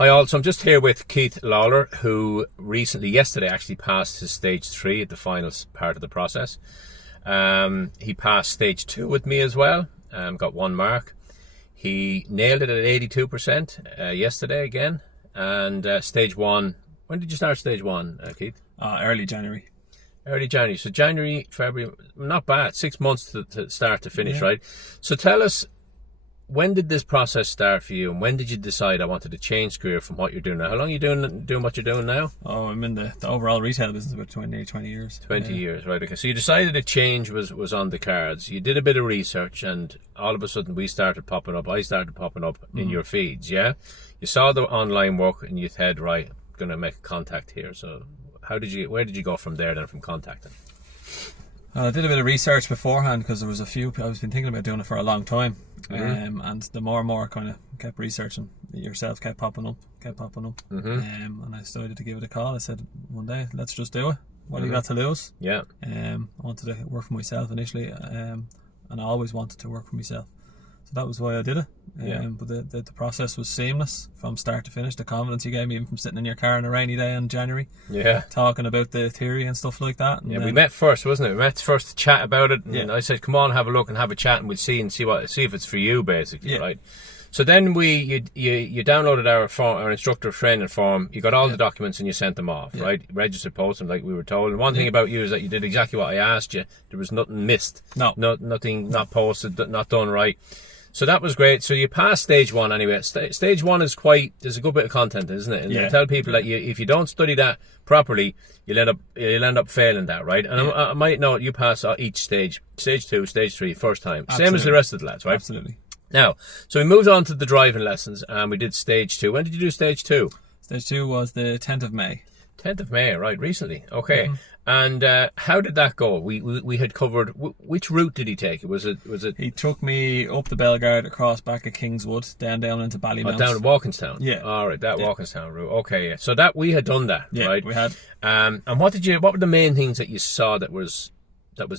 Hi all, so I'm just here with Keith Lawler, who yesterday actually passed his stage 3 at the final part of the process. He passed stage 2 with me as well, got 1 mark. He nailed it at 82% yesterday again. And stage 1, when did you start stage 1, Keith? Early January. Early January, so January, February, not bad, 6 months to start to finish, right? So tell us, when did this process start for you, and when did you decide I wanted to change career from what you're doing now? How long are you doing what you're doing now? Oh, I'm in the overall retail business about 20 years. 20 years, right, okay. So you decided a change was on the cards. You did a bit of research, and all of a sudden I started popping up in your feeds, yeah? You saw the online work and you said, right, I'm going to make a contact here. So where did you go from there then, from contacting? I did a bit of research beforehand because there was a few. I've been thinking about doing it for a long time, and the more and more I kind of kept researching, yourself kept popping up, and I decided to give it a call. I said one day, let's just do it. What do you got to lose? Yeah. I wanted to work for myself initially, and I always wanted to work for myself. So that was why I did it. But the process was seamless from start to finish. The confidence you gave me, even from sitting in your car on a rainy day in January, talking about the theory and stuff like that. And we met first, wasn't it? We met first to chat about it, and I said, "Come on, have a look and have a chat, and we'll see if it's for you, basically, right?" So then you downloaded our instructor training form. You got all the documents and you sent them off, right? Registered post, like we were told. And one thing about you is that you did exactly what I asked you. There was nothing missed. Nothing not posted, not done right. So that was great. So you passed stage 1 anyway. Stage 1 is there's a good bit of content, isn't it? And you tell people that if you don't study that properly, you'll end up failing that, right? And I might note you pass each stage 2, stage 3, first time. Absolutely. Same as the rest of the lads, right? Absolutely. Now, so we moved on to the driving lessons and we did stage 2. When did you do stage 2? Stage 2 was the 10th of May. 10th of May, right, recently. Okay. And how did that go? We had covered, which route did he take? Was it? He took me up the Bellegarde, across back at Kingswood, down into Ballymount. Down at Walkinstown? Yeah. All right, that Walkinstown route. Okay, yeah. So that we had done that, right? We had. And what were the main things that you saw that was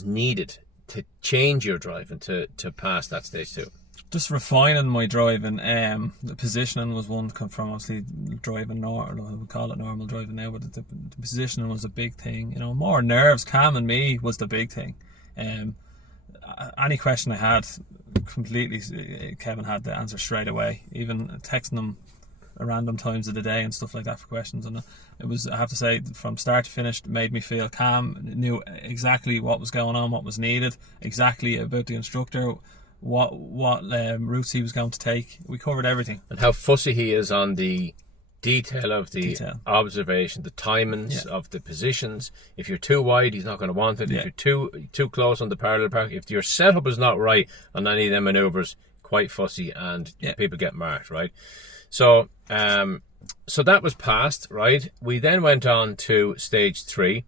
needed to change your driving to pass that stage 2? Just refining my driving. The positioning was one, from obviously driving normal. I would call it normal driving now, but the positioning was a big thing. More nerves calming me was the big thing. Any question I had, completely, Kevin had the answer straight away. Even texting him at random times of the day and stuff like that for questions, and it was, I have to say, from start to finish, made me feel calm. Knew exactly what was going on, what was needed, exactly about the instructor, what routes he was going to take. We covered everything. And how fussy he is on the detail of the observation, the timings of the positions. If you're too wide, he's not going to want it. If you're too close on the parallel park, if your setup is not right on any of them manoeuvres, quite fussy, and people get marked, right? So so that was passed, right? We then went on to stage 3,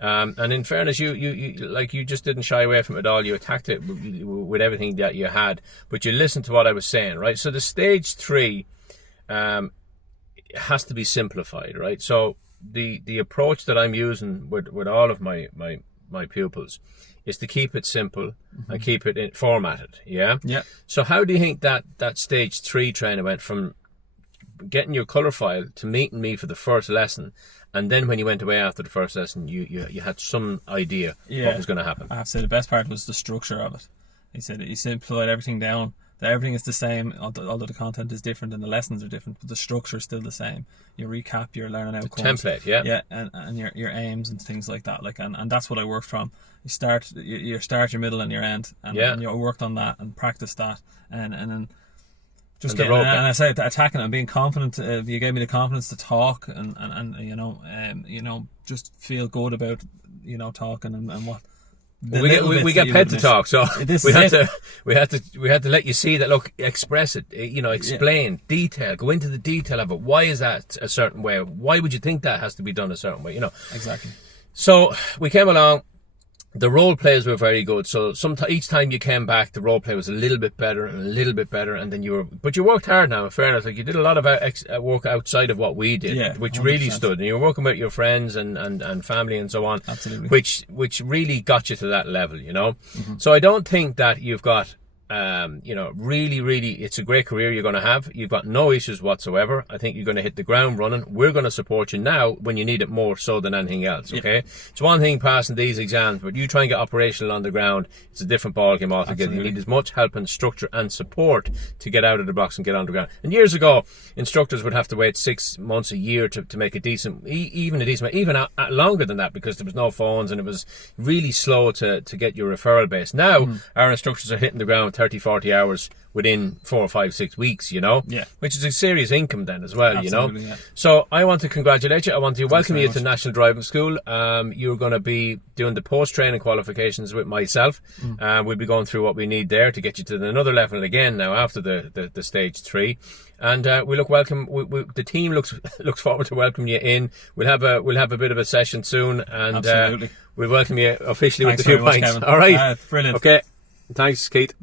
and in fairness, you just didn't shy away from it at all. You attacked it with everything that you had, but you listened to what I was saying, right? So the stage 3 has to be simplified, right? So the approach that I'm using with all of my pupils is to keep it simple and keep it formatted, yeah? So how do you think that stage 3 training went from getting your colour file to meeting me for the first lesson, and then when you went away after the first lesson, you had some idea what was going to happen? I have to say the best part was the structure of it. He said he simplified everything down. That everything is the same, although the content is different and the lessons are different, but the structure is still the same. Your recap, your learning outcomes, the template, and your aims and things like that. And that's what I worked from. You start, your middle, and your end, and you worked on that and practiced that, and then. Just getting, and I say attacking it and being confident. You gave me the confidence to talk and just feel good about talking and what. We get paid to talk, so we had to let you see that. Look, express it. Explain, detail, go into the detail of it. Why is that a certain way? Why would you think that has to be done a certain way? Exactly. So we came along. The role plays were very good. So each time you came back, the role play was a little bit better and a little bit better, and then you worked hard now. In fairness, like you did a lot of work outside of what we did, which 100%. Really stood. And you were working with your friends and family and so on, absolutely, which really got you to that level, So I don't think that you've got really, it's a great career you're going to have. You've got no issues whatsoever. I think you're going to hit the ground running. We're going to support you now when you need it more so than anything else, okay? It's one thing passing these exams, but you try and get operational on the ground, it's a different ballgame altogether. You need as much help and structure and support to get out of the box and get on the ground. And years ago, instructors would have to wait 6 months, a year to make a decent, even longer than that, because there was no phones and it was really slow to get your referral base. Now, our instructors are hitting the ground 30, 40 hours within 4, 5, 6 weeks, which is a serious income then as well, Yeah. So I want to congratulate you. I want to welcome you to National Driving School. You're going to be doing the post-training qualifications with myself. We'll be going through what we need there to get you to another level again now after the stage 3. And the team looks forward to welcoming you in. We'll have a bit of a session soon, and we'll welcome you officially with the few pints. All right, brilliant. Okay, thanks, Keith.